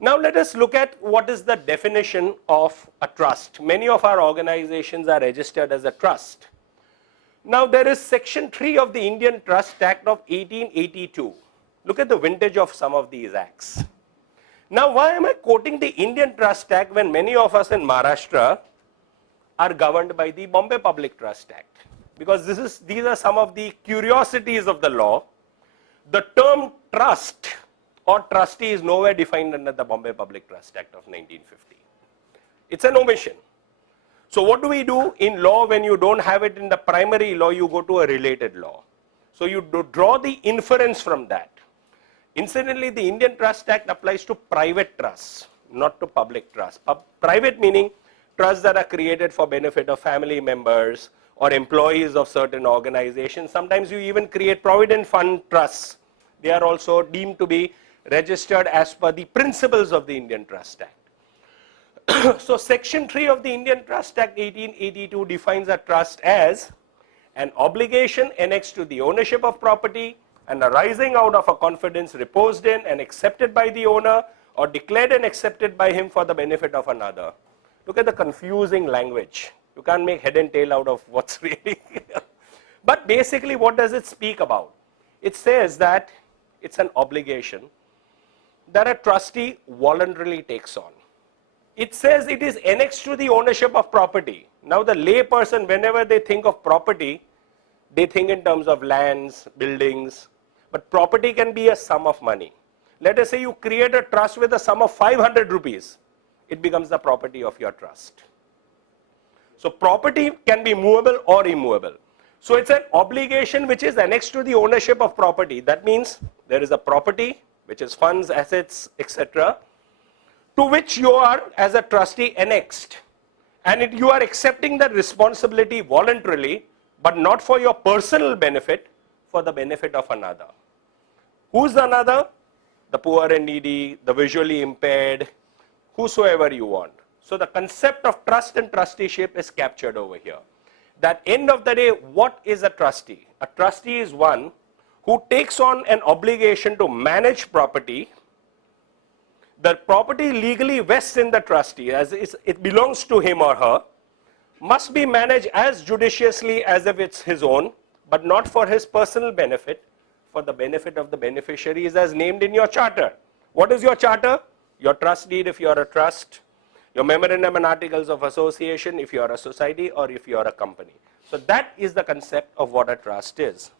Now let us look at what is the definition of a trust. Many of our organizations are registered as a trust. Now there is section 3 of the Indian Trust Act of 1882. Look at the vintage of some of these acts. Now why am I quoting the Indian Trust Act when many of us in Maharashtra are governed by the Bombay Public Trust Act? Because these are some of the curiosities of the law. The term trust or trustee is nowhere defined under the Bombay Public Trust Act of 1950. It's an omission. So what do we do in law when you don't have it in the primary law? You go to a related law. So you draw the inference from that. Incidentally, the Indian Trust Act applies to private trusts, not to public trusts. Private meaning trusts that are created for benefit of family members or employees of certain organizations. Sometimes you even create provident fund trusts. They are also deemed to be registered as per the principles of the Indian Trust Act. So section 3 of the Indian Trust Act 1882 defines a trust as an obligation annexed to the ownership of property and arising out of a confidence reposed in and accepted by the owner or declared and accepted by him for the benefit of another. Look at the confusing language. You can't make head and tail out of what's really here. But basically what does it speak about? It says that it's an obligation that a trustee voluntarily takes on. It says it is annexed to the ownership of property. Now the lay person, whenever they think of property, they think in terms of lands, buildings, but property can be a sum of money. Let us say you create a trust with a sum of 500 rupees. It becomes the property of your trust. So property can be movable or immovable. So it's an obligation which is annexed to the ownership of property. That means there is a property, which is funds, assets, etc., to which you are as a trustee annexed. And you are accepting that responsibility voluntarily, but not for your personal benefit, for the benefit of another. Who's the another? The poor and needy, the visually impaired, whosoever you want. So the concept of trust and trusteeship is captured over here. That end of the day, what is a trustee? A trustee is one who takes on an obligation to manage property. The property legally vests in the trustee as it belongs to him or her, must be managed as judiciously as if it's his own, but not for his personal benefit, for the benefit of the beneficiaries as named in your charter. What is your charter? Your trust deed if you are a trust, your memorandum and articles of association if you are a society or if you are a company. So that is the concept of what a trust is.